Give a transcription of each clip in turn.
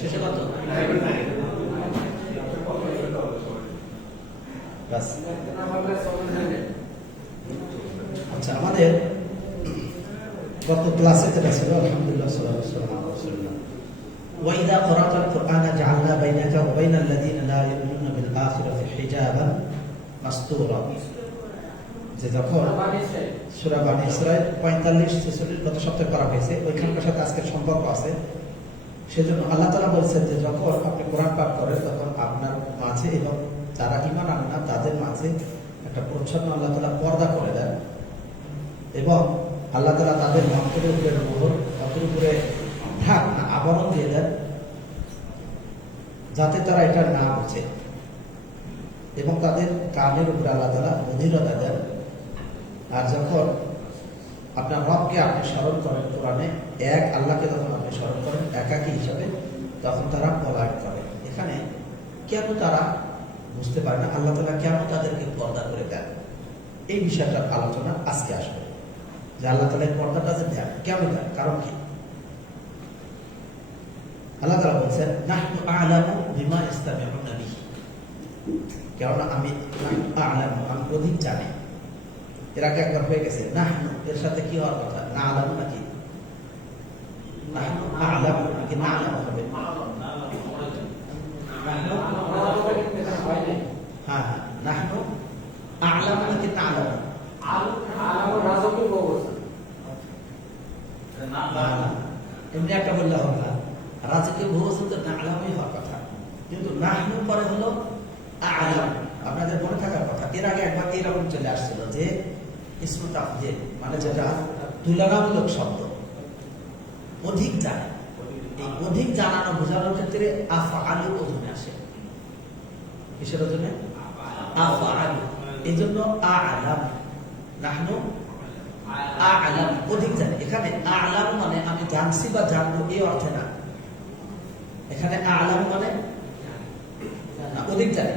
শেষে কত? আচ্ছা, আমাদের গত ক্লাসে যেটা ছিল, আলহামদুলিল্লাহ সাল্লাল্লাহু আলাইহি ওয়াসাল্লাম, ওয়াইদা ক্বরাতাল কুরআনা জাআলনা বাইনাকা ওয়া বাইনাল লাযিনা লা ইউমিনুনা বিল আখিরাতি হিজাবান মাসতুরা, যে যখন সূরা বানী ইসরাঈল 45-46 গত সপ্তাহে করা হয়েছে, ওইখানকার সাথে আজকের সম্পর্ক আছে। সেজন্য আল্লাহ তাআলা বলছেন যে যখন আপনি কোরআন পাঠ করেন তখন আপনার মাঝে এবং যারা ঈমান আনে না তাদের মাঝে একটা প্রচ্ছন্ন আল্লাহ তাআলা পর্দা করে দেন, এবং আল্লাহ তাআলা তাদের অন্তরের উপরে মোহর, অন্তরের উপরে ঢাকনা আবরণ দিয়ে দেন, যাতে তারা এটা না বোঝে, এবং তাদের কানের উপরে আল্লাহ তাআলা বধিরতা দেন। আর যখন আপনার রবকে আপনি স্মরণ করেন কোরআনে, এক আল্লাহকে যখন আপনি স্মরণ করেন একাকী হিসাবে, তখন তারা পলায়ন করে। এখানে কেন তারা বুঝতে পারে না, আল্লাহ তাআলা কেন তাদেরকে পর্দা করে দেন, এই বিষয়টার আলোচনা আজকে আসবে। যে আল্লাহ তাআলা পর্দাটা যে দেন, কেন দেন, কারণ কি? আল্লাহ তাআলা বলছেন নাহনু আ'লামু বিমা ইস্তামিউনা বিহি, কেননা আমি আ'লামু, আমি অধিক জানি। এর আগে একবার হয়ে গেছে নাহনু, এর সাথে কি হওয়ার কথা? না আ'লামু নাকি নাহনু আ'লামু নাকি না আ'লামু হবে? হ্যাঁ, নাহনু আ'লামু নাকি না আ'লামু? এমনি একটা বললে হবে না, রাজকীয় বহুবচন তো না আ'লামুই হওয়ার কথা, কিন্তু নাহনু পরে হলো আ'লামু। আপনাদের মনে থাকার কথা, এর আগে একবার এরকম চলে আসছিল যে ইসমু তাফদীল, মানে যেটা তুলনামূলক শব্দ, অধিক জানে। এই অধিক জানানো বোঝানোর ক্ষেত্রে আফআলু অধীনে আসে। কিসের অধীনে? আফআলু। এই জন্য আ'লাম, নাহনু আ'লাম, অধিক জানি। এখানে আ'লাম মানে আমি জানছি বা জানবো এই অর্থে না, এখানে আ'লাম মানে অধিক জানি।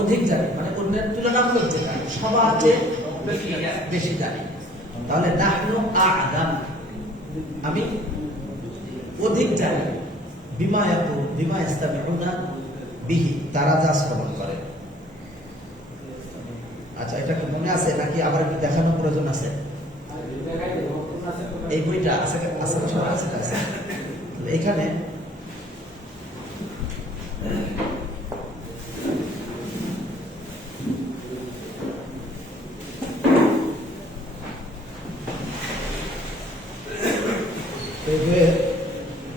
অধিক জানি মানে অন্যের তুলনামূলক যে জানি, সবার চেয়ে বেশি জানি। তাহলে নাহনু আ'লাম, আমি অধিক জানি, বিমা ইস্তামিউনা বিহি, তারা যা শ্রবণ করে। আচ্ছা, এটা কি মনে আছে নাকি আবার একটু দেখানোর প্রয়োজন আছে? এই বইটা আছে, এখানে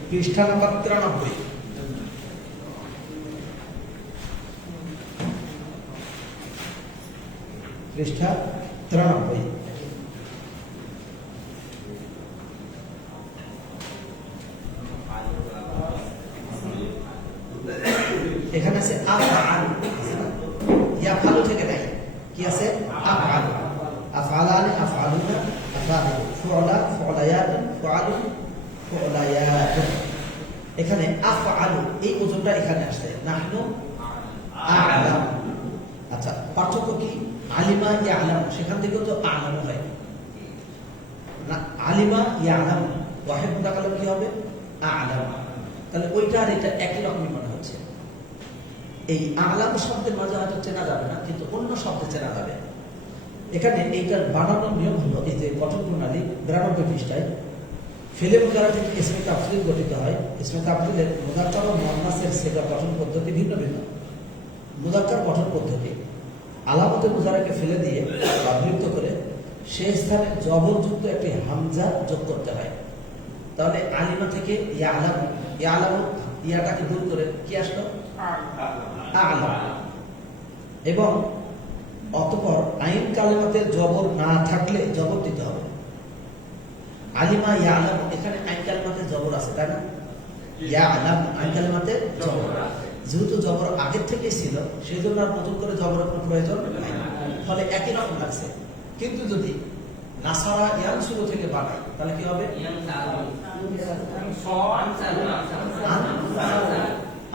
পৃষ্ঠা নম্বর 93, পৃষ্ঠা 93। এখানে আছে আফআলু, ইয়াফআলু থেকে নাই, কি আছে? আফআলু, আফআলানি, আফআলুনা, আফআলু, ফুআলা, ফুআলায়াত, ফুআলু, ফুআলায়াত। এখানে আফআলু, এই ওজনটা এখানে আসছে, নাহনু আ'লাম। আচ্ছা, পার্থক্য কি? আলিমা ইয়া'লাম, সেখান থেকেও তো আ'লামু হয় না, আলিমা ইয়া'লাম, ওয়াহিদ মুতাকাল্লিম কি হবে? আ'লাম। তাহলে ওইটা আর এটা একই রকমই মনে হচ্ছে। এই আ'লাম শব্দের মাঝে হয়তো চেনা যাবে না, কিন্তু অন্য শব্দে চেনা যাবে। এখানে এইটার বানানোর নিয়ম হলো, এই যে গঠন প্রণালী 92 পৃষ্ঠায়, ফেলে মুজারা থেকে ইসমে তাফদীল গঠিত হয়। ইসমে তাফদীলের মুযাক্কার ও মুআন্নাসের সিগা গঠন পদ্ধতি ভিন্ন ভিন্ন। মুযাক্কার গঠন পদ্ধতি আলামতে মুজারাকে ফেলে দিয়ে বা বিলুপ্ত করে সেই স্থানে জবরযুক্ত একটি হামজা যোগ করতে হয়। তাহলে আলিমা থেকে ইয়া'লামু, ইয়া'লামু ইয়াটাকে দূর করে কি আসলো? আ'লাম। এবং অতঃপর আইন কালেমাতে জবর না থাকলে জবর দিতে হবে। আলিমা ইয়া'লামু, এখানে আইন কালেমাতে জবর আছে, তাই না? ইয়া'লাম আইন কালেমাতে জবর, যেহেতু জবর আগের থেকে ছিল সেই জন্য আর নতুন করে জবরের কোনো প্রয়োজন নাই, ফলে একই রকম লাগছে। কিন্তু যদি নাসারা ইয়ানসুরু থেকে বানাই তাহলে কি হবে?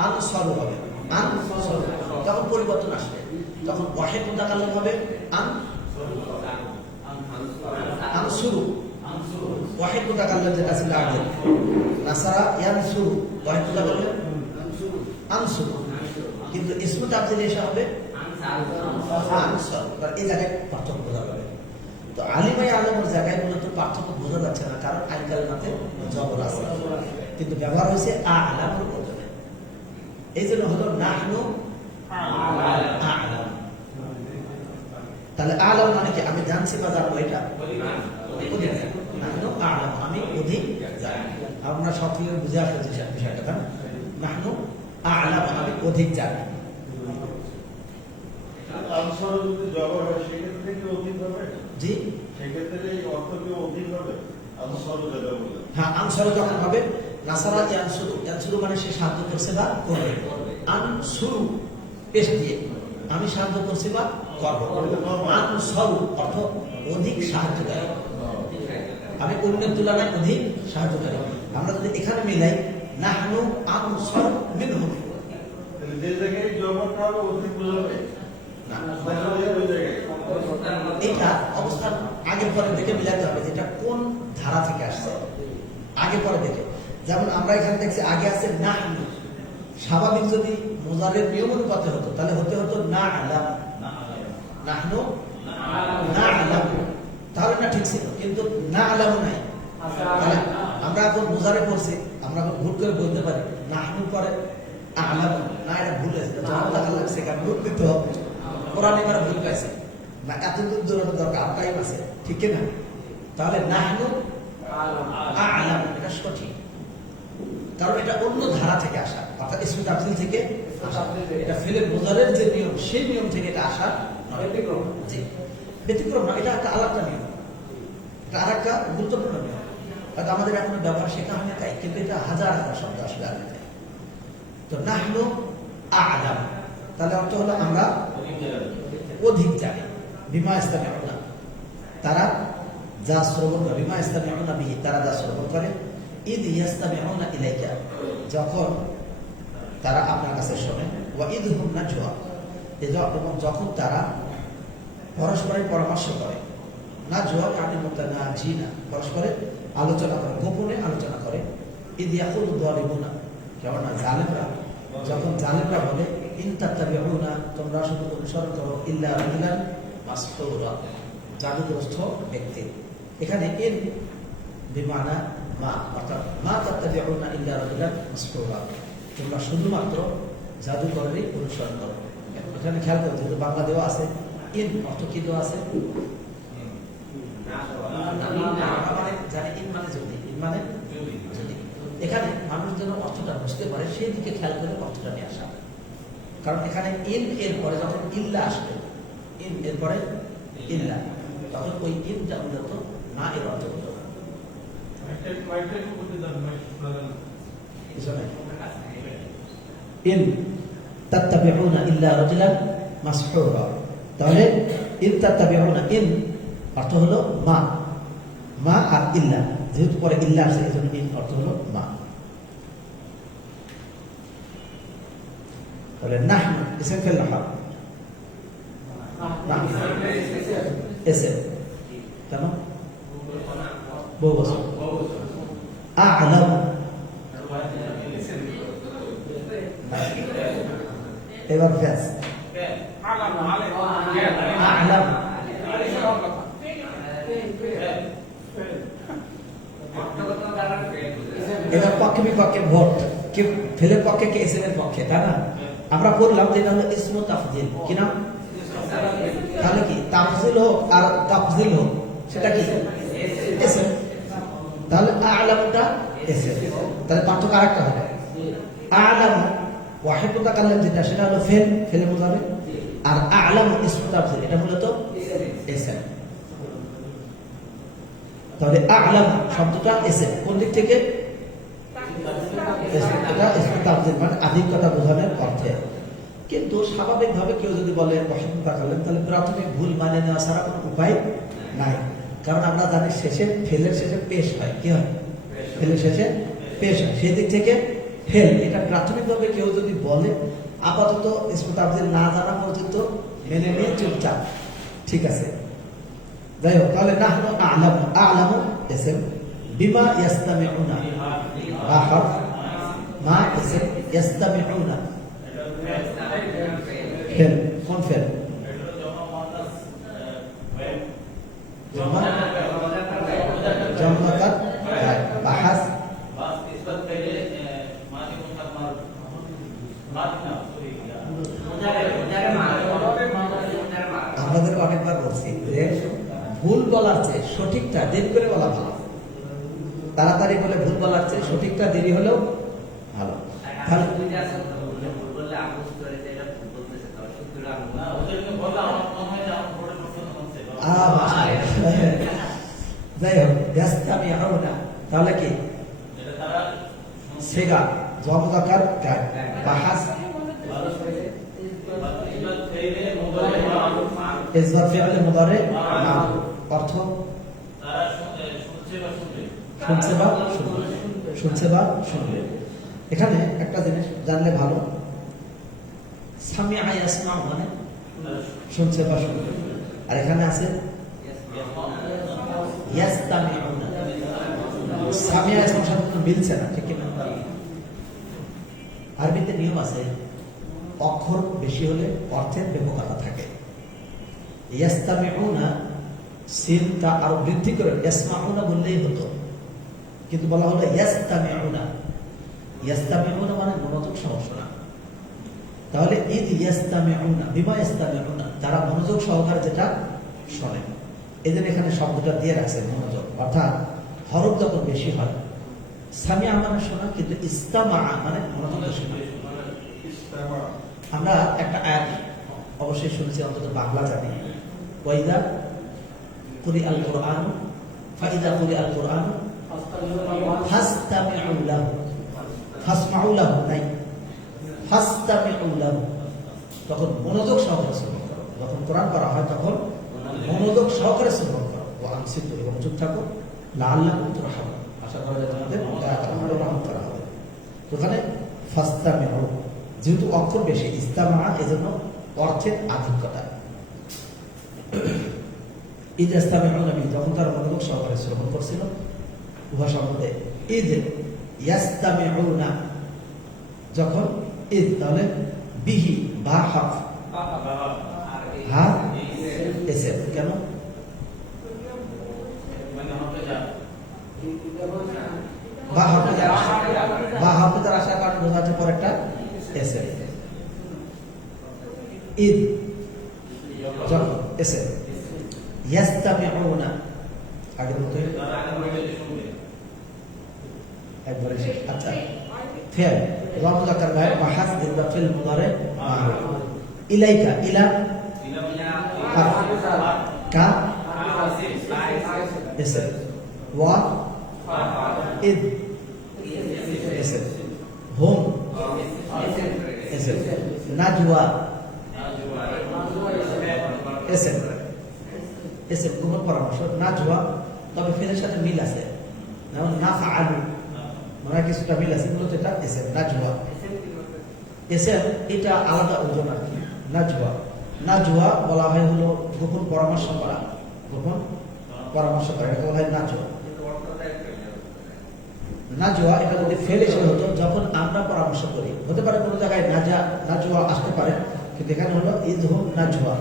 আনসারু হবে, আনসারু। পরিবর্তন আসবে তখন ওয়াহিদ মুতাকাল্লিম হবে আনসুরু। ওয়াহিদ মুতাকাল্লিম যেটা ছিল আগে নাসারা ইয়ানসুরু, ওয়াহিদ মুতাকাল্লিম আনসুরু, কিন্তু ইসমু তাবদীল এসে হবে আনসার। এই জায়গায় পার্থক্য বোঝা যাবে। তো আলিমাই আলমের জায়গায় মূলত পার্থক্য বোঝা যাচ্ছে না, কারণ আইন কালেমাতে জবর আছে, কিন্তু ব্যবহার হয়েছে আ'লামের বদলে। এই জন্য হলো নাহনু আ'লাম। তাহলে আ'লাম মানে কি? আমি জানছি বা জানবো, এটা নাহনু আ'লাম, আমি অধিক জানি। আপনারা সকলে বুঝে আসলে বিষয়টা, তাই না? নাহনু আ'লাম, আমি অধিক জানি। আনসার যদি জবর হয় সেক্ষেত্রে কি অধিক হবে? জি, সেক্ষেত্রে এই অর্থ কি অধিক হবে? আনসার যেটা বলে, হ্যাঁ, আনসার যখন হবে নাসারা ইয়ানসুরু, ইয়ানসুরু মানে সে সাহায্য করছে বা করবে। আনসুরু পেশ দিয়ে আমি সাহায্য করছি বা করব। আনসারু অর্থ অধিক সাহায্যকারী, আমি অন্যের তুলনায় অধিক সাহায্যকারী। আমরা যদি এখানে মিলাই নাহনু আনসার মিনহুম, যে জায়গায় জবরটা হবে অধিক বোঝাবে না, ওই জায়গায় এটা অবস্থান আগে পরে দেখে মিলাতে হবে, যেটা কোন ধারা থেকে আসছে, আগে পরে দেখে। যেমন আমরা এখানে দেখছি আগে আছে নাহনু, স্বাভাবিক যদি মুজারের নিয়ম অনুপাতে হতো তাহলে হতে হতো না আলাম, নাহনু না আলাম, তাহলে না ঠিক ছিল, কিন্তু না আলাম নাই। তাহলে আমরা এখন মুজারে পড়ছি, আমরা এখন ভুল করে বলতে পারি নাহনু পরে আলাম, না, এটা ভুল হয়েছে, যখন দেখা লাগছে কারণ ভুল দিতে হবে, কোরআনে এবার ভুল পাইছে না, এত দূর দূরানো দরকার, আর টাইম আছে, ঠিক কিনা? তাহলে নাহনু আ'লাম এটা সঠিক, কারণ এটা অন্য ধারা থেকে আসা, অর্থাৎ ইসমে তাফসীল থেকে আসা। এটা ফিলের মুজারের যে নিয়ম, সেই নিয়ম থেকে এটা আসা ব্যতিক্রম। জি, ব্যতিক্রম না, এটা একটা আলাদা নিয়ম, এটা আরেকটা গুরুত্বপূর্ণ নিয়ম। হয়তো আমাদের এখনো ব্যবহার শেখা হয়নি তাই, কিন্তু এটা হাজার হাজার শব্দ আসলে আগে তাই। তো নাহনু আ'লাম, তাহলে অর্থ হলো আমরা অধিক জানি। বিমা ইস্তামিউনা, তারা যা শ্রবণ করে, বিমা ইস্তামিউনা বিহি, তারা যা শ্রবণ করে, ইদ ইয়াস্তামিউনা ইলাইকা, যখন তারা আপনার কাছে শোনে, ওয়া ইদহুম নাজওয়া, এবং যখন তারা পরস্পরের পরামর্শ করে, নাজওয়া মানে মুতানাজিনা, পরস্পরের আলোচনা করে, গোপনে আলোচনা করে। ইদ ইয়াকুলু যালিমুনা, কেমন না জালেমরা, যখন জালেমরা বলে ইন তাত্তাবিউনা, তোমরা শুধু অনুসরণ করো, ইল্লা রাজুলান মাসহুরা, জাদুগ্রস্ত ব্যক্তি। এখানে ইন বিমানা মা, অর্থাৎ মা তাত্তাবিউনা ইল্লা রাজুলান মাসহুরা, তোমরা শুধুমাত্র জাদুকরেরই অনুসরণ করো। এখানে খেয়াল করতে হবে, বাংলা দেওয়া আছে ইন, অর্থ কি দেওয়া আছে? জানি ইন মানে যদি, ইন মানে যদি। এখানে মানুষ যেন অর্থটা বুঝতে পারে সেই দিকে খেয়াল করে অর্থটা নিয়ে আসা, কারণ এখানে ইন এর পরে যখন ইল্লা আসবে, ইন এর পরে ইল্লা, তখন ওই ইনটা মূলত না এর অর্থ হতো না। ইন তাত্তাবিউনা ইল্লা রাজুলান মাসহুরা, তাহলে ইন তাত্তাবিউনা, ইন অর্থ হলো মা, মা আর ইল্লা, যেহেতু পরে ইল্লা আসে এই জন্য ইন অর্থ হলো মা। তাহলে নাহনু ইসম ফেল লাহাব, এসে কেন বহু বছর। আ'লাম, এবার ফেস আ'লাম, এবার পক্ষে বিপক্ষে ভোট, কি ফেলের পক্ষে কি এসএম এর পক্ষে, তাই না? আমরা বললাম যে এটা হলো ইসমু তাফজিল, কি নাম? তাহলে কি তাফজিল হোক আর তাফজিল হোক, সেটা কি এসএম। তাহলে আ'লামটা এসএম, তাহলে পার্থক্য আরেকটা হবে। আ'লাম ওয়াহিদ মুতাকাল্লিম যেটা, সেটা হলো ফেল, ফেলে বোঝাবে, আর আ'লাম ইসমু তাফজিল, এটা মূলত এসএম। তাহলে আ'লাম শব্দটা এসএম, কোন দিক থেকে? এটা ইসমে তাফজিল মানে আধিক্যতা বোঝানোর অর্থে। কিন্তু স্বাভাবিকভাবে কেউ যদি বলে ওয়াহিদ মুতাকাল্লিম, তাহলে প্রাথমিক ভুল মানে নেওয়া ছাড়া কোনো উপায় নাই, কারণ আমরা জানি শেষে ফেলের শেষে পেশ হয়, কি হয়? ফেলের শেষে পেশ হয়, সেই দিক থেকে ফেল, এটা প্রাথমিকভাবে কেউ যদি বলে আপাতত ইসমে তাফজিল না জানা পর্যন্ত মেনে নিয়ে চুপচাপ, ঠিক আছে। যাই হোক, তাহলে নাহনু আ'লামু, আ'লামু ইসম, বিমা ইয়াস্তামিউনা বা হরফ, মা ইসম, ইয়াস্তামিউনা ফেল, কোন ফেল? জমকার বাহাস, আমাদের অনেকবার বলছি যে ভুল বলার চেয়ে সঠিকটা দেরি করে বলা ভালো, তাড়াতাড়ি বলে ভুল বলার চেয়ে সঠিকটা দেরি হলেও ভালো। তাহলে যাই হোক, ইয়াস্তামিউনা তাহলে কি সেগা জমকার বাহাস, ইসবাত ফি'ল মুদারি মারুফ, অর্থ শুনছে বা শুনবে। এখানে একটা জিনিস জানলে ভালো, সামিআ ইয়াসমাউ মানে শুনছে বা শুনবে, আর এখানে আছে ইয়াস্তামিউনা, সামিআ ইয়াসমাউর সাথে কোনো মিলছে না, ঠিক না? আরবিতে নিয়ম আছে, অক্ষর বেশি হলে অর্থের ব্যাপকতা থাকে। ইয়াস্তামিউনা সিনটা আরো বৃদ্ধি করে ইয়াসমাউনা বললেই হতো, কিন্তু বলা হলো ইয়াস্তামিউনা। ইয়াস্তামিউনা মানে মনোযোগ সমস্যা। তাহলে ইদ ইয়াস্তামিউনা বিমা ইয়াস্তামিউনা, তারা মনোযোগ সহকারে যেটা শোনে, এদের এখানে শব্দটা দিয়ে রাখছে মনোযোগ, অর্থাৎ হরফ যখন বেশি হয়, সামিআ মানে শোনা, কিন্তু ইস্তামা মানে মনোযোগ শোনা। আমরা একটা আয়াত অবশ্যই শুনেছি, অন্তত বাংলা জানি, ওয়াইদা কুরিআল কুরআন ফাইদা কুরিআল কুরআন ফাসতামিউ লাহু, ফাসমাউ লাহু নাই, ফাসতামিউ লাহু, তখন মনোযোগ সহকারে শ্রবণ করো। যখন কোরআন পড়া হয় তখন মনোযোগ সহকারে শ্রবণ করো, ও আনসিতু, এবং চুপ থাকো, লাআল্লাকুম তুরহামুন, আশা করা যায় তোমাদের রহমত করা হবে। ওখানে ফাসতামিউ, যেহেতু অক্ষর বেশি, ইস্তামা, এজন্য অর্থের আধিক্যতা। ঈদ ইস্তামিউনা বিহি, যখন তারা মনোযোগ সহকারে শ্রবণ করছিল, উহা সম্বন্ধে ঈদ ইয়াস্তামিউনা, যখন ঈদ, তাহলে বিহি বা হরফ, হা এসে কেন বা হরফে দ্বারা আসার কারণ বোঝা যাচ্ছে পরেরটা এসে, ঈদ যখন এসে ইয়াস্তামিউনা, আগের মতোই একবারে শেষ। আচ্ছা, ফেল মুযাক্কার গায়ব বাহাস ইদবা ফিল মুদারি মারুফ, ইলাইকা, ইলা হারফ, কা ইসম, ওয়া ইদ ইসম, হুম ইসম, নাজওয়া ইসম, ইসম কোন পরামর্শ, নাজওয়া তবে ফেলের সাথে মিল আছে, যেমন নাফআলু, মানে কিছুটা মিল আছে, মূলত এটা ইসম নাজওয়া। ইসম এটা আলাদা ওজন আর কি। নাজওয়া, নাজওয়া বলা হয় হলো গোপন পরামর্শ করা, গোপন পরামর্শ করা, এটা বলা হয় নাজওয়া। নাজওয়া এটা যদি ফেল এসে হতো যখন আমরা পরামর্শ করি, হতে পারে কোনো জায়গায় নাজওয়া আসতে পারে, কিন্তু এখানে হলো ইদহুম নাজওয়া।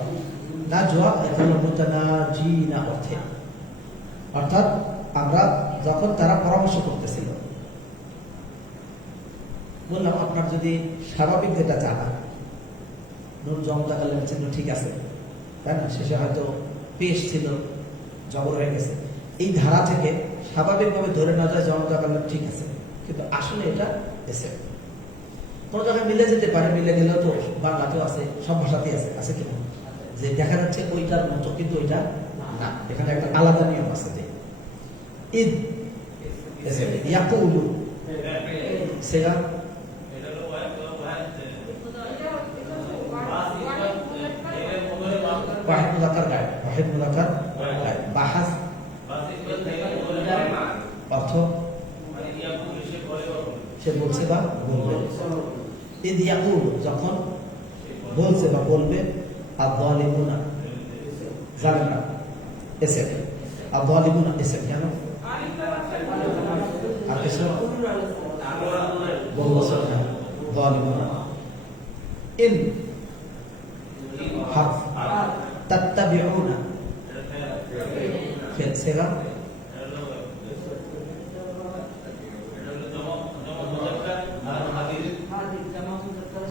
নাজওয়া এখানে মুতানাজিনা অর্থে, অর্থাৎ আমরা যখন তারা পরামর্শ করতেছিল। বললাম আপনার যদি স্বাভাবিক যেটা জানা, নুন জমদা কালের চিহ্ন ঠিক আছে, তাই না, শেষে হয়তো পেশ ছিল, জবর হয়ে গেছে, এই ধারা থেকে স্বাভাবিকভাবে ধরে না যায় জমদা কালের ঠিক আছে, কিন্তু আসলে এটা এসে কোনো জায়গায় মিলে যেতে পারে, মিলে গেলেও তো বাংলাতেও আছে, সব ভাষাতেই আছে, আছে কি যে দেখা যাচ্ছে ওইটার মতো, কিন্তু ওইটা না, এখানে একটা আলাদা নিয়ম আছে। যে ঈদ ইয়াকুলু সেগা ওয়াহিদ মুযাক্কার গায়ব, ওয়াহিদ মুযাক্কার গায়ব, বাহাস অর্থ সে বলছে বা বলবে। ঈদ ইয়াকুলু যখন বলছে বা বলবে আয-যালিমুনা জালেমরা এসে আয-যালিমুনা এসে কেন আর কিছু বহু বছর না যালিমুনা ইন حرف تتبعون فعل صيغة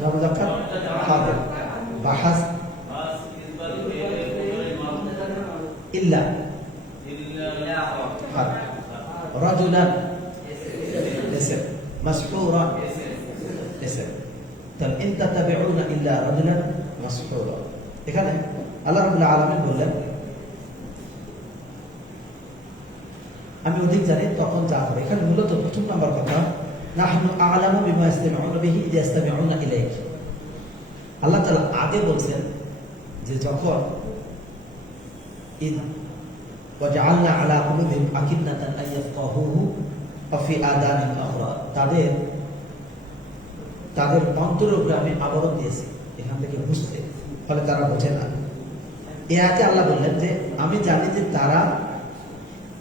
جمع مذكر حاضر بحث إلا حرف رجلا اسم مسحورا اسم طب إن تتبعون إلا رجلا مسحورا এখানে আল্লাহ রাব্বুল আলামিন বললেন আমি অধিক জানি তখন যা করে। এখানে মূলত প্রথম নাম্বার কথা নাহনু আ'লামু বিমা ইয়াসতামিউনা বিহি ইযা ইয়াসতামিউনা ইলাইক। আল্লাহ তাআলা আগে বলছেন যে যখন ইন ওয়াজআলনা আলা কুলুবিহিম আকিন্নাতান আন ইয়াফকাহুহু ওয়া ফি আযানিহিম ওয়াকরা, তাদের অন্তরের উপরে আমি আবরণ দিয়েছি এখান থেকে বুঝতে, ফলে তারা বোঝে না। এ আয়াতে আল্লাহ বললেন যে আমি জানি যে তারা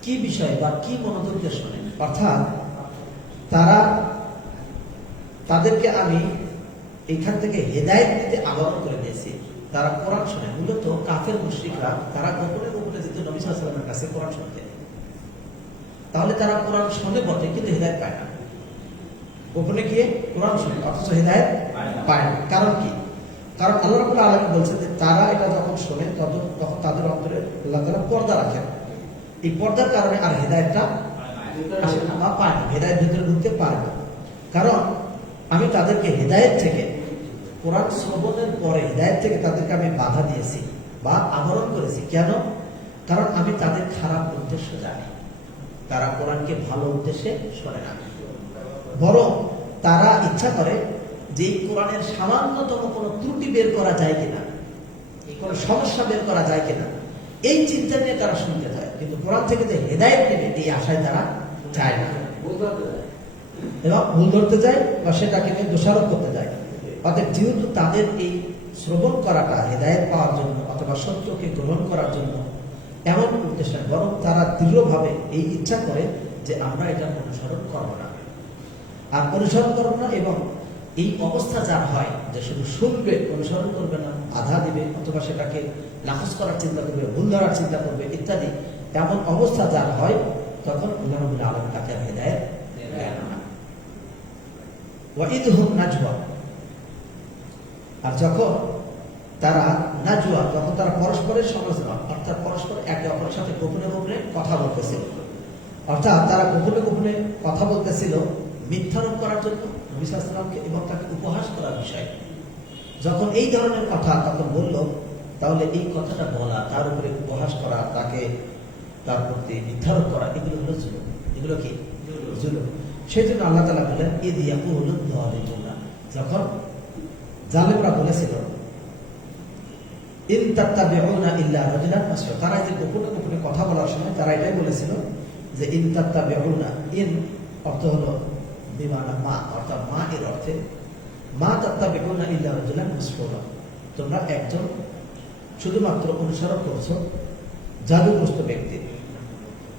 কি বিষয় বা কি মনোযোগ দিয়ে শোনে, অর্থাৎ তাদেরকে আমি এখান থেকে হেদায়েত দিতে আবরণ করে দিয়েছি। তারা কোরআন শোনে। মূলত কাফের মুশরিকরা তারা গোপনে গোপনে যেত নবী সাল্লাল্লাহু আলাইহি ওয়াসাল্লামের কাছে কোরআন শুনতে, তাহলে তারা কোরআন শোনে বটে কিন্তু হেদায়েত পায় না। গোপনে গিয়ে কোরআন শোনে অথচ হেদায়েত পায় না। কারণ কি? কারণ আল্লাহ রাব্বুল আলামিন বলছেন যে তারা এটা যখন শোনে তখন তাদের অন্তরে আল্লাহ তাআলা পর্দা রাখেন। এই পর্দার কারণে আর হেদায়েতটা আসে না বা পায় না, হেদায়েত ভিতরে ঢুকতে পারে না। কারণ আমি তাদেরকে হেদায়েত থেকে, কোরআন শ্রবণের পরে হেদায়েত থেকে তাদেরকে আমি বাধা দিয়েছি বা আবরণ করেছি। কেন? কারণ আমি তাদের খারাপ উদ্দেশ্য জানি। তারা কোরআনকে ভালো উদ্দেশ্যে শোনে না, বরং তারা ইচ্ছা করে যে এই কোরআনের সামান্যতম কোনো ত্রুটি বের করা যায় কিনা, কোনো সমস্যা বের করা যায় কিনা, এই চিন্তা নিয়ে তারা শুনতে চায়। কিন্তু কোরআন থেকে যে হেদায়েত নেবে এই আশায় তারা চায় না, এবং ভুল ধরতে যায় বা সেটাকে নিয়ে দোষারোপ করতে যায়। অর্থাৎ যেহেতু তাদের এই শ্রবণ করাটা হেদায়েত পাওয়ার জন্য অথবা সত্যকে গ্রহণ করার জন্য এমন উদ্দেশ্য, বরং তারা দৃঢ়ভাবে এই ইচ্ছা করে যে আমরা এটা অনুসরণ করব না, আর অনুসরণ করব না। এবং এই অবস্থা যার হয় যে শুধু শুনবে, অনুসরণ করবে না, বাধা দিবে অথবা সেটাকে নাকচ করার চিন্তা করবে, ভুল ধরার চিন্তা করবে ইত্যাদি, এমন অবস্থা যার হয় তখন আল্লাহ রাব্বুল আলামিন তাকে হেদায়েত দেন না। ওয়াইদহুম নাজওয়া, আর যখন তারা নাজওয়া, যখন তারা পরস্পরের সমালোচনা, অর্থাৎ পরস্পর একে অপরের সাথে গোপনে গোপনে কথা বলতেছিল, অর্থাৎ তারা গোপনে গোপনে কথা বলতেছিল মিথ্যারোপ করার জন্য নবী সাল্লাল্লাহু আলাইহি ওয়াসাল্লামকে এবং তাকে উপহাস করার বিষয়। যখন এই ধরনের কথা তখন বলল, তাহলে এই কথাটা বলা, তার উপরে উপহাস করা, তার প্রতি মিথ্যারোপ করা, এগুলো হলো জুলুম। এগুলো কি জুলুম? সেই জন্য আল্লাহ তাআলা বলেন ইয ইয়াকুলু যালিমুনা, যখন জালেমরা বলেছিল ইন তাত্তাবিউনা ইল্লা রাজুলান মাসহুরা, তারা যে গোপনে গোপনে কথা বলার সময় তারা এটাই বলেছিল যে ইন তাত্তাবিউনা, ইন অর্থ হলো বিমানা মা, অর্থাৎ মা এর অর্থে মা তাত্তাবিউনা ইল্লা রাজুলান মাসহুরা, তোমরা একজন শুধুমাত্র অনুসরণ করছো জাদুগ্রস্ত ব্যক্তির।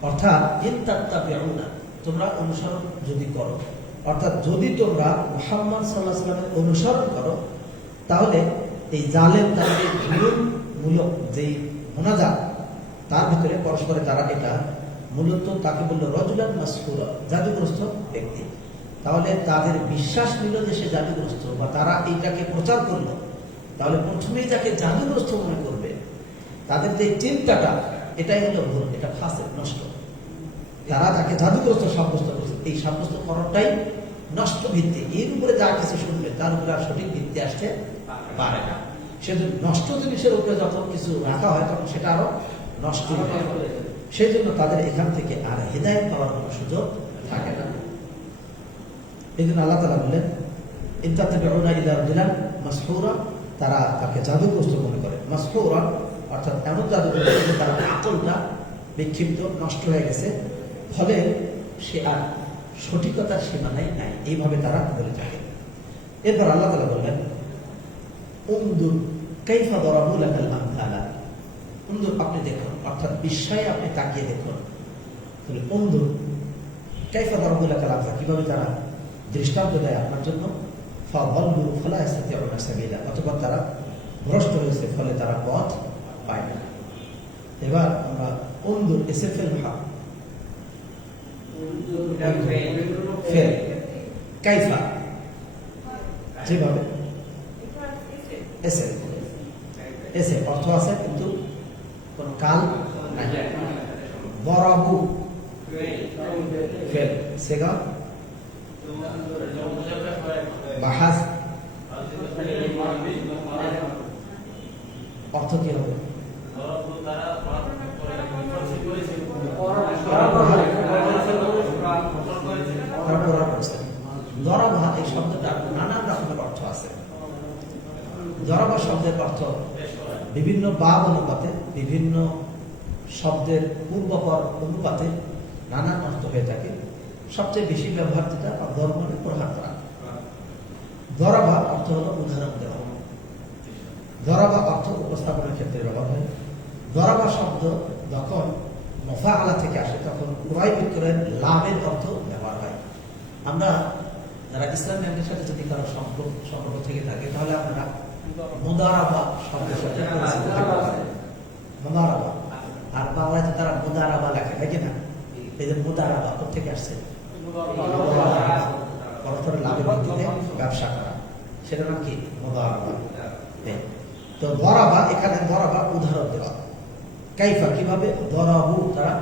অর্থাৎ ইন তাত্তাবিউনা, তোমরা অনুসরণ যদি করো, অর্থাৎ যদি তোমরা মুহাম্মদ সাল্লাল্লাহু আলাইহি ওয়াসাল্লামের অনুসরণ করো, তাহলে এই জালেম তাদের জুলুমমূলক যেই মোনাজাত, তার ভিতরে পরস্পরে তারা এটা মূলত তাকে বলল রজুলান মাসহুরা, জাদুগ্রস্ত ব্যক্তি। তাহলে তাদের বিশ্বাস নিল যে সে জাদুগ্রস্ত, বা তারা এইটাকে প্রচার করলো, তাহলে প্রথমেই যাকে জাদুগ্রস্ত মনে করবে, তাদের যে চিন্তাটা, এটাই হলো ভুল, এটা ফাসেক, নষ্ট। তারা তাকে জাদুগ্রস্ত সাব্যস্ত করছে, এই সাব্যস্ত করাটাই নষ্ট ভিত্তি। এর উপরে যা কিছু শুনবে তার উপরে আর সঠিক ভিত্তি আসতে পারে না। সেজন্য নষ্ট জিনিসের উপরে যখন কিছু রাখা হয় তখন সেটা আরো নষ্ট হয়ে যায়। সেই জন্য তাদের এখান থেকে আর হেদায়েত পাওয়ার কোনো সুযোগ থাকে না। এই জন্য আল্লাহ তাআলা বললেন ইন তাত্তাবিউনা ইল্লা রাজুলান মাসহুরা, তারা তাকে জাদুগ্রস্ত মনে করে। মাসহুরা অর্থাৎ এমন জাদুগ্রস্ত যে তার আকলটা বিক্ষিপ্ত, নষ্ট হয়ে গেছে, ফলে সে আর সঠিকতার সীমানায় নাই, এইভাবে তারা বলে থাকে। এরপর আল্লাহ তাআলা বললেন উনদুর কাইফা দরাবু লাকাল আমসালা। উনদুর আপনি দেখুন, অর্থাৎ বিস্ময়ে আপনি তাকিয়ে দেখুন। তাহলে উনদুর কাইফা দরাবু লাকাল আমসালা, কিভাবে তারা দৃষ্টান্ত দেয় আপনার জন্য। ফাদাল্লু ফালা ইয়াস্তাতিউনা সাবিলা, অথবা তারা ভ্রষ্ট হয়েছে, ফলে তারা পথ পায় না। এবার আমরা উনদুর ইসম ফিল হক ফেল কাইফা, যেভাবে এসে এসে অর্থ আছে কিন্তু কোন কাল নাই। বরাবু ফেল সেগা বাহাস অর্থ কি হবে? দরাবা এই শব্দটা নানান রকমের অর্থ আছে। দরাবা শব্দের অর্থ বিভিন্ন বাব অনুপাতে, বিভিন্ন শব্দের পূর্বপর অনুপাতে নানান অর্থ হয়ে থাকে। সবচেয়ে বেশি ব্যবহার যেটা ধর্মে প্রহার করা। দরাবা অর্থ হলো উদাহরণ দেওয়া। দরাবা অর্থ উপস্থাপনের ক্ষেত্রে ব্যবহার হয়। দরাবা শব্দ যখন মুফাআলা থেকে আসে তখন ক্রয় বিক্রয়ের লাভের অর্থ ব্যবহার হয়। আমরা যারা ইসলাম ব্যাংকের সাথে যদি কারো সম্পর্ক থেকে থাকে তাহলে আপনারা মুদারাবা শব্দের সাথে পরিচিত থাকতে পারেন। মুদারাবা, আর বাংলায় তো তারা মুদারাবা লেখে, নাকি না? এই যে মুদারাবা কোথেকে আসছে? পরস্পর লাভের ভিত্তিতে ব্যবসা করা, সেটা নাম কি? মুদারাবা। তো দরাবা, এখানে দরাবা উদাহরণ দেওয়া। কাইফা কিভাবে, দরাবু তারা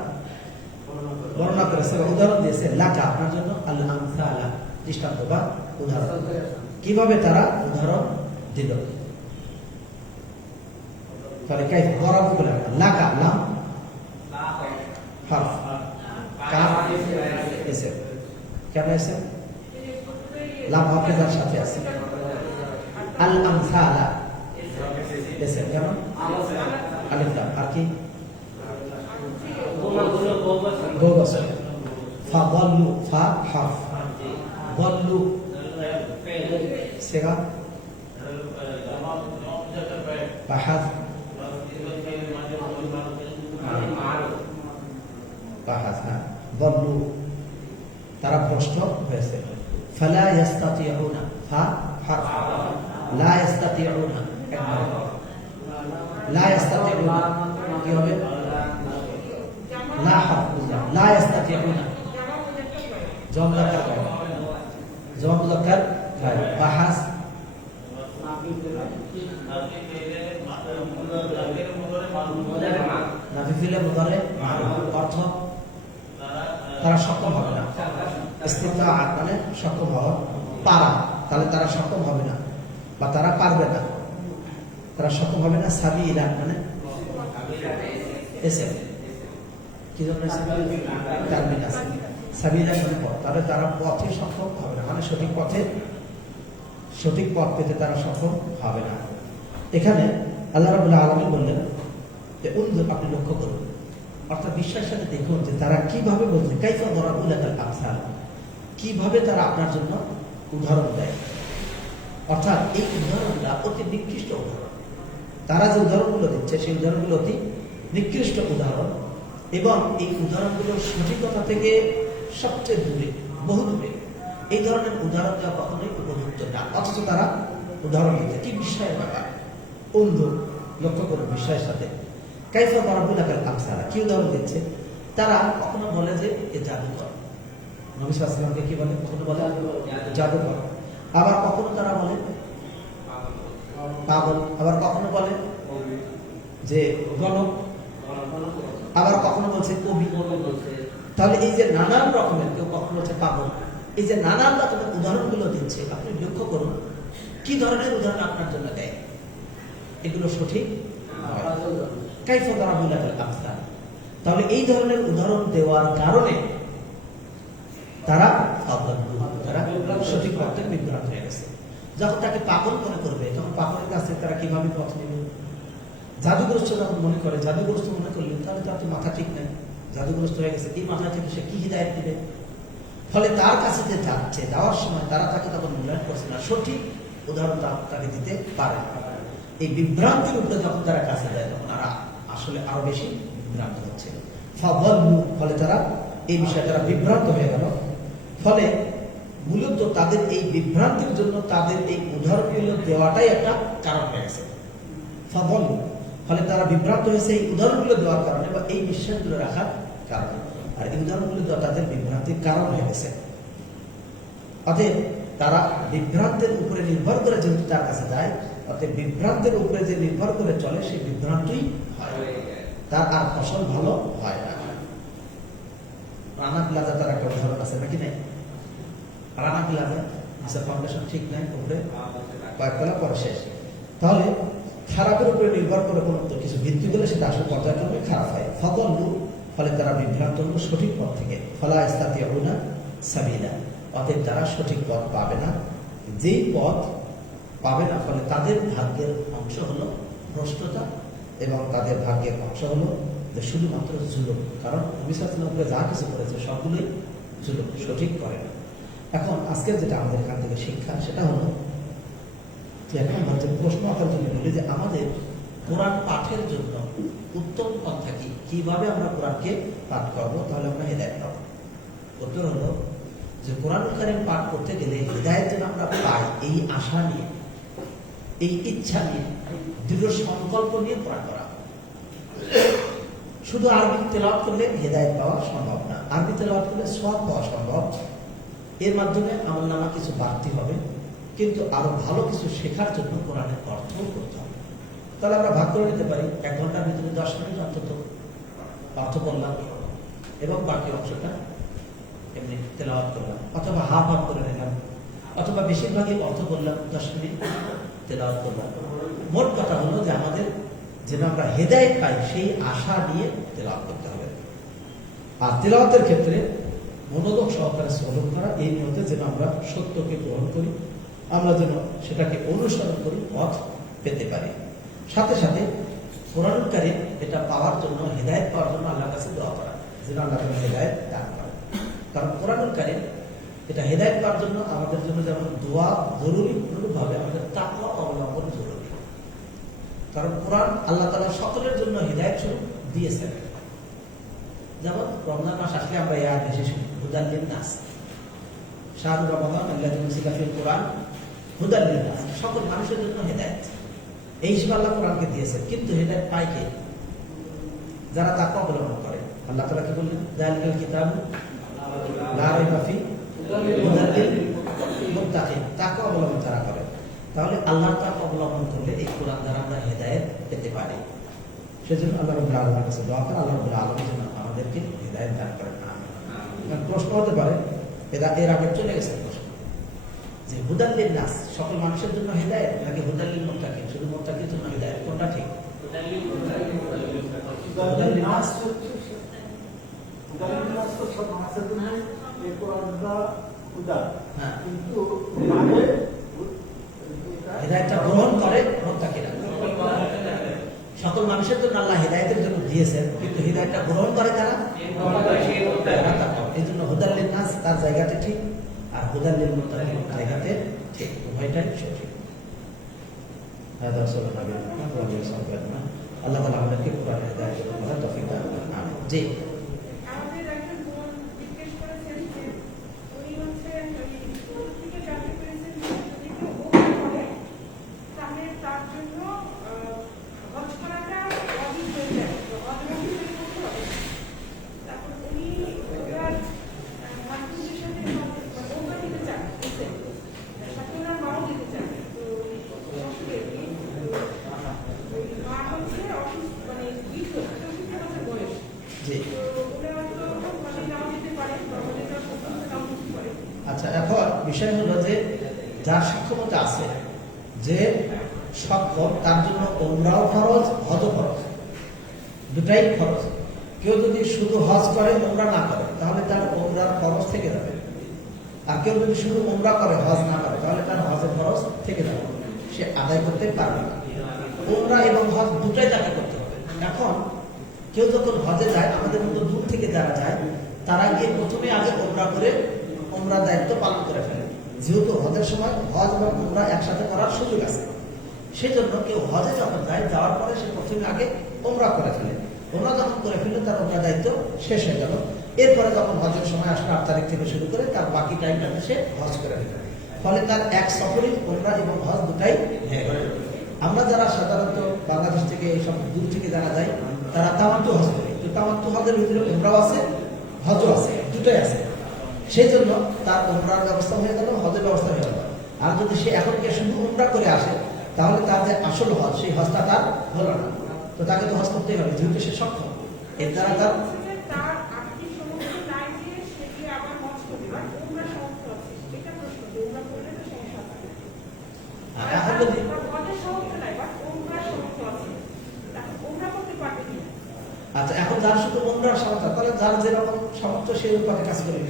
বর্ণনা করেছে, উদাহরণ দিয়েছে, লাকা আপনার জন্য, আল আমসালা দৃষ্টান্ত বা উদাহরণ। কিভাবে তারা উদাহরণ দিল? তাহলে কাইফা দরাবু বলে লাকা লাম হারফ কাফ এসে কেন এসে লাম হাফেজার সাথে আছে। আল আমসালা এসে কেন আলিফ লাম, আর কি বহুবচন। ফাদাল্লু ফা হারফ, দাল্লু সিগা বাহাস বাহাস, হ্যাঁ দাল্লু তারা ভ্রষ্ট হয়েছে। ফালা ইয়াস্তাতিউনা ফা হারফ, লা ইয়াস্তাতিউনা একবার, লা ইয়াস্তাতিউনা কি হবে? লা হারফ লা ইয়াস্তাতিউনা জম মুযাক্কার জম মুযাক্কার বাহাস নাফি ফিলে মুদারে অর্থ তারা সক্ষম হবে না। ইস্তিতাআত মানে সক্ষম হওয়া, পারা, তাহলে তারা সক্ষম হবে না বা তারা পারবে না, তারা সক্ষম হবে না। সাবিলা মানে এসে কি জন্য সাবিলা মানে পথ, তাহলে তারা পথে সক্ষম হবে না, মানে সঠিক পথ পেতে তারা সক্ষম হবে না। এখানে আল্লাহ রাব্বুল আলামিন বললেন যে উনজুর আপনি লক্ষ্য করুন, অর্থাৎ বিশ্বাসের সাথে দেখুন যে তারা কিভাবে বলছে কাইফা দরাবু লাকাল আমসাল, কিভাবে তারা আপনার জন্য উদাহরণ দেয়। অর্থাৎ এই উদাহরণটা অতি নিকৃষ্ট উদাহরণ। তারা যে উদাহরণগুলো দিচ্ছে সেই উদাহরণগুলো অতি নিকৃষ্ট উদাহরণ, এবং এই উদাহরণগুলোর সঠিকতা থেকে সবচেয়ে দূরে, বহু দূরে। এই ধরনের উদাহরণ দেওয়া কখনোই উপযুক্ত না, অথচ তারা উদাহরণ দিচ্ছে। কি বিস্ময়ের ব্যাপার! অন্ধু লক্ষ্য করুন বিশ্বাসের সাথে। কাইফা দরাবু লাকাল আমসালা, কি উদাহরণ দিচ্ছে? তারা কখনো বলে যে এ জাদুকর, নবী সাল্লাল্লাহু আলাইহি ওয়াসাল্লামকে কি বলে? কখনো বলে জাদুকর, আবার কখনো তারা বলে পাগল, আবার কখনো বলে যে গণক, আবার কখনো বলছে কবি। তাহলে এই যে নানান রকমের, কেউ কখনো বলছে পাগল, এই যে নানান রকমের উদাহরণগুলো দিচ্ছে, আপনি লক্ষ্য করুন কি ধরনের উদাহরণ আপনার জন্য দেয়। এগুলো সঠিক কাইফা দরাবু লাকাল আমসাল। তাহলে এই ধরনের উদাহরণ দেওয়ার কারণে তারা সঠিক পথে বিভ্রান্ত হয়ে গেছে। যখন তাকে পাগল মনে করবে, তখন পাগলের কাছে তারা কিভাবে পথ নেবে? জাদুগ্রস্ত যখন মনে করে, জাদুগ্রস্ত মনে করলে তাহলে তার তো মাথা ঠিক নেই, জাদুগ্রস্ত হয়ে গেছে, এই মাথা থেকে সে কি হিদায়াত দিবে? ফলে তার কাছে যে যাচ্ছে, যাওয়ার সময় তারা তাকে তখন মূল্যায়ন করছে না, সঠিক উদাহরণ তাকে দিতে পারে। এই বিভ্রান্তির উপরে যখন তারা কাছে যায় তখন আসলে আরো বেশি বিভ্রান্ত হচ্ছে। ফলে তারা এই বিষয়ে তারা বিভ্রান্ত হয়ে গেল। ফলে মূলত তাদের এই বিভ্রান্তির জন্য তাদের এই উদাহরণগুলো দেওয়াটাই একটা কারণ হয়ে গেছে। ফলে তারা বিভ্রান্ত হয়েছে এই উদাহরণগুলো দেওয়ার কারণে বা এই বিশ্বাসগুলো রাখার কারণে। আর এই উদাহরণগুলো দেওয়া তাদের বিভ্রান্তির কারণ হয়ে গেছে। অতএব তারা বিভ্রান্তের উপরে নির্ভর করে যেহেতু তার কাছে যায়, অতএব বিভ্রান্তের উপরে যে নির্ভর করে চলে সেই বিভ্রান্তই হয়, তার আর ফসল ভালো হয় না। রানা প্লাজা তার একটা উদাহরণ আছে নাকি নাই? রানা প্লাজা নিচের ফাউন্ডেশন ঠিক নাই, উপরে কয়েকতলা পরে শেষ। তাহলে খারাপের উপরে নির্ভর করে কোনো কিছু ভিত্তি করলে সেটা আসলে পর্যায়ক্রমে খারাপ হয়। ফলে তারা বিভ্রান্ত হল সঠিক পথ থেকে। ফলা ইস্তাতিউনা সাবিলা, অতএব তারা সঠিক পথ পাবে না। যেই পথ পাবে না, ফলে তাদের ভাগ্যের অংশ হলো ভ্রষ্টতা এবং তাদের ভাগ্যের অংশ হলো যে শুধুমাত্র জুলুম। কারণ নবী সাল্লাল্লাহু আলাইহি ওয়াসাল্লাম যা কিছু করেছে সবগুলোই জুলুম, সঠিক করে না। এখন আজকের যেটা আমাদের এখান থেকে শিক্ষা সেটা হলো যে এখন আমরা যে প্রশ্ন আকার জন্য বলি যে আমাদের কোরআন পাঠের জন্য উত্তম পন্থা কি, কিভাবে আমরা কোরআনকে পাঠ করবো তাহলে আমরা হেদায়েত পাবো। উত্তর হলো যে কোরআন কারীম পাঠ করতে গেলে হেদায়েত যেন আমরা পাই এই আশা নিয়ে, এই ইচ্ছা নিয়ে, দৃঢ় সংকল্প নিয়ে পড়া করা। শুধু আরবি তেলাওয়াত করলে হেদায়েত পাওয়া সম্ভব না। আরবি তেলাওয়াত করলে সওয়াব পাওয়া সম্ভব, এর মাধ্যমে আমলনামা কিছু বাড়তি হবে, কিন্তু আরো ভালো কিছু শেখার জন্য কোরআনের অর্থ করতে হবে। তাহলে আমরা ভাগ করে নিতে পারি 1 ঘন্টার ভিতরে 10 মিনিট অন্তত অর্থ করলাম এবং বাকি অংশটা এমনি তেলাওয়াত করলাম, অথবা হাফ করে নিলাম, অথবা বেশিরভাগই অর্থ করলাম, 10 মিনিট তেলাওয়াত করলাম। মোট কথা হলো যে আমাদের যেন আমরা হেদায়েত পাই সেই আশা নিয়ে তেলাওয়াত করতে হবে। আর তেলাওয়াতের ক্ষেত্রে মনোযোগ সহকারে শ্রবণ করা, এই নিয়তে যেন আমরা সত্যকে গ্রহণ করি, আমরা যেন সেটাকে অনুসরণ করি, পথ পেতে পারি। সাথে সাথে কোরআনুল কারীম এটা পাওয়ার জন্য, হেদায়েত পাওয়ার জন্য আল্লাহর কাছে দোয়া করা, যেন আল্লাহ তাআলা হেদায়েত দান করেন। কারণ কোরআনুল কারীম এটা হেদায়েত পাওয়ার জন্য আমাদের জন্য যেমন দোয়া জরুরি, অনুরূপভাবে আমাদের তাকওয়া অবলম্বন জরুরি। কারণ কোরআন আল্লাহ তাআলা সকলের জন্য হেদায়েত স্বরূপ দিয়েছেন। যেমন রমজান মাস আসলে আমরা এই আয়াত বেশি শুনি, হুদাল লিন-নাস, শাহরুর রমাদান আল্লাযী উনজিলা ফীল কুরআন হুদাল লিন-নাস, সকল মানুষের জন্য হেদায়েত। এই হিসেবে আল্লাহ কোরআনকে দিয়েছেন। কিন্তু হেদায়েত পায় কে? যারা তাকওয়া অবলম্বন করে। আল্লাহ তাআলা কি বললেন? যালিকাল কিতাবু লা রাইবা ফীহি হুদাল লিল-মুত্তাকিন, তাকওয়া অবলম্বন যারা করে। তাহলে আল্লাহর তাকওয়া অবলম্বন করলে এই কোরআন দ্বারা আমরা হেদায়েত পেতে পারি। সেজন্য আল্লাহ রাব্বুল আলামিনের কাছে দোয়া করা, আল্লাহ রাব্বুল আলামিন যেন আমাদেরকে হেদায়েত দান করেন। আমিন। প্রশ্ন হতে পারে, এর আগে চলে গেছে প্রশ্ন, যে হুদাল লিন-নাস সকল মানুষের জন্য হেদায়েত নাকি হুদাল লিল-মুত্তাকিন শুধু মুত্তাকির জন্য হেদায়েত, কোনটা ঠিক? হুদাল লিন-নাস সব মানুষের জন্য এই কোরআনটা হুদা, হ্যাঁ, কিন্তু হেদায়েতটা গ্রহণ করে মুত্তাকিরা। সকল মানুষের জন্য আল্লাহ হেদায়েতের জন্য দিয়েছেন, কিন্তু হেদায়েতটা গ্রহণ করে কারা? এই জন্য হুদাল লিন-নাস তার জায়গাতে ঠিক, আর হুদাল লিল-মুত্তাকিন জায়গাতে ঠিক, উভয়টাই সঠিক। আল্লাহ তাআলা আমাদেরকে কোরআনের হেদায়েত করার তৌফিক দান করেন। আমিন। জি, আচ্ছা, এখন বিষয় হলো যে যার সক্ষমতা আছে, যে সক্ষম, তার জন্য উমরাও ফরজ, হজও ফরজ, দুটাই ফরজ। কেউ যদি শুধু হজ করে উমরা না করে তাহলে তার উমরার ফরজ থেকে যাবে, আর কেউ যদি শুধু উমরা করে হজ না করে তাহলে তার হজের ফরজ থেকে যাবে, সে আদায় করতে পারবে না। উমরা এবং হজ দুটাই তাকে করতে হবে। এখন কেউ যখন হজে যায়, আমাদের মতো দূর থেকে যারা যায় তারা গিয়ে প্রথমে আগে উমরা করে উমরা দায়িত্ব পালন করে ফেলে, যেহেতু হজের সময় হজ এবং উমরা একসাথে করার সুযোগ আছে, সেই জন্য কেউ হজে যখন যায়, যাওয়ার পরে সে প্রথমে আগে ওমরা করে ফেলে। ওমরা যখন করে ফেললে তার ওমরা দায়িত্ব শেষ হয়ে গেল। এরপরে যখন হজের সময় আসলে 8 তারিখ থেকে শুরু করে তার বাকি টাইমটাতে সে হজ করে ফেলে। ফলে তার এক সফরে ওমরা এবং হজ দুটাই হয়ে গেল। আমরা যারা সাধারণত বাংলাদেশ থেকে এইসব দূর থেকে যারা যায়, তারা তামাত্তু হজ করে। তো তামাত্তু হজের ভিতরে ওমরাও আছে, হজও আছে, দুটোই আছে। সেই জন্য তার ওমরার ব্যবস্থা হয়ে গেল, হজের ব্যবস্থা হয়ে গেল। আর যদি সে এখন কে শুধু ওমরা করে আসে, তাহলে তার যে আসল হজ, সেই হজটা তার হলো না। তো তাকে তো হজ করতেই হবে, যেহেতু সে সক্ষম। এর দ্বারা তার এখন যদি আচ্ছা, এখন যার শুধু ওমরার সামর্থ্য, তাহলে যার যেরকম সামর্থ্য সেই অনুপাতে কাজ করে।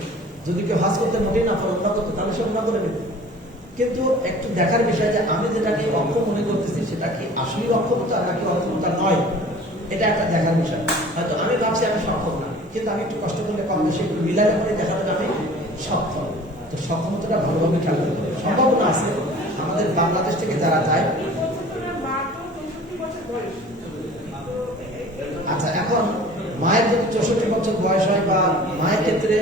যদি কেউ হজ করতে মোটেই না পারে, ওমরা করতে, তাহলে সে ওমরা করে নেবে। কিন্তু একটু দেখার বিষয় যে আমি যেটাকে অক্ষম মনে করতেছি সেটা কি আসলেই অক্ষমতা নাকি অক্ষমতা নয়, এটা একটা দেখার বিষয়। হয়তো আমি ভাবছি আমি সক্ষম না, কিন্তু আমি একটু কষ্ট করলে কম বেশি একটু মিলালে পরে দেখা যাবে আমি সক্ষম। তো সক্ষমতাটা ভালোভাবে খেয়াল করতে হবে। সম্ভাবনা আছে আমাদের বাংলাদেশ থেকে যারা যায়। আচ্ছা, এখন মায়ের যদি 64 বছর বয়স হয় বা মায়ের ক্ষেত্রে,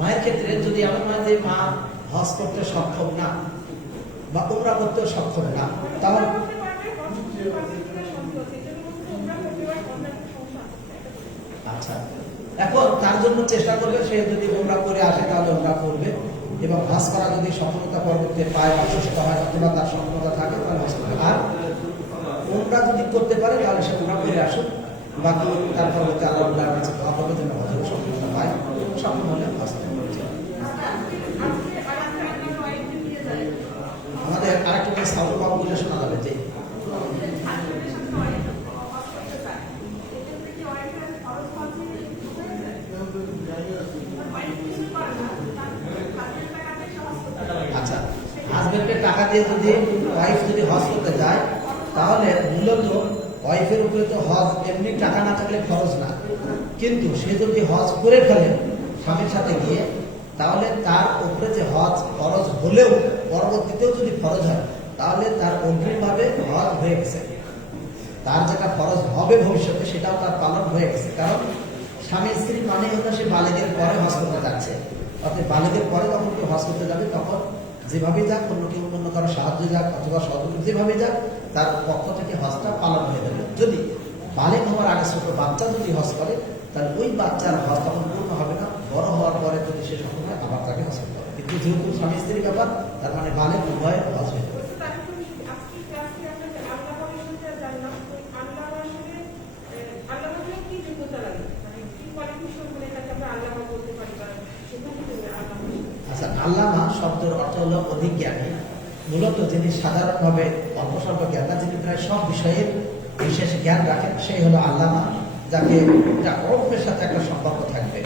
মায়ের ক্ষেত্রে যদি এমন হয় যে মা হজ করতে সক্ষম না বা উমরা করতেও সক্ষম না, তাহলে আচ্ছা, এখন তার জন্য চেষ্টা করবে। সে যদি উমরা করে আসে তাহলে উমরা করবে, এবং হজ করা যদি সফলতা পরবর্তী পায় বা সুস্থ হয় অথবা তার সফলতা থাকে তাহলে হজ করবে। আর উমরা যদি করতে পারে তাহলে সে উমরা করে আসুক, বাকি তার পরবর্তী আল্লাহর কাছে দোয়া করবে যেন হজের সফলতা পায়, সফল হলে হজ করবে। আমাদের আরেকটা সাউন্ড বাবু বলে শোনা যাবে যে আচ্ছা, হাজবেন্ডের টাকা দিয়ে যদি ওয়াইফ যদি হজ করতে যায়, তাহলে মূলত ওয়াইফের উপরে তো হজ এমনি টাকা না থাকলে খরচ না, কিন্তু সে যদি হজ করে ফেলে স্বামীর সাথে গিয়ে, তাহলে তার উপরে যে হজ খরচ হলেও পরবর্তীতেও যদি খরচ হয়, তাহলে তার অগ্রিমভাবে হজ হয়ে গেছে। তার যেটা খরচ হবে ভবিষ্যতে সেটাও তার পালন হয়ে গেছে। কারণ স্বামী স্ত্রী মানে হতো সে বালেগের পরে হজ করতে যাচ্ছে। অর্থাৎ বালেগের পরে যখন কেউ হজ করতে যাবে, তখন যেভাবে যাক, অন্য কেউ অন্য কারো সাহায্য যাক অথবা সহযোগী যেভাবে যাক, তার পক্ষ থেকে হজটা পালন হয়ে যাবে। যদি বালেগ হওয়ার আগে ছোট বাচ্চা যদি হজ করে, তাহলে ওই বাচ্চার হজ তখন পূর্ণ হবে না। বড় হওয়ার পরে যদি সে সফল হয়, আবার তাকে হজ করতে হবে। কিন্তু যেহেতু স্বামী স্ত্রীর ব্যাপার, তার মানে বালেগ উভয়ের হজ হয়ে যাবে। আচ্ছা, আল্লামা শব্দের অর্থ হলো অধিক জ্ঞানী। মূলত যিনি সাধারণভাবে অল্প স্বল্প জ্ঞান না, যিনি প্রায় সব বিষয়ের বিশেষ জ্ঞান রাখেন, সেই হলো আল্লামা, যাকে ওরফের সাথে একটা সম্পর্ক থাকবে।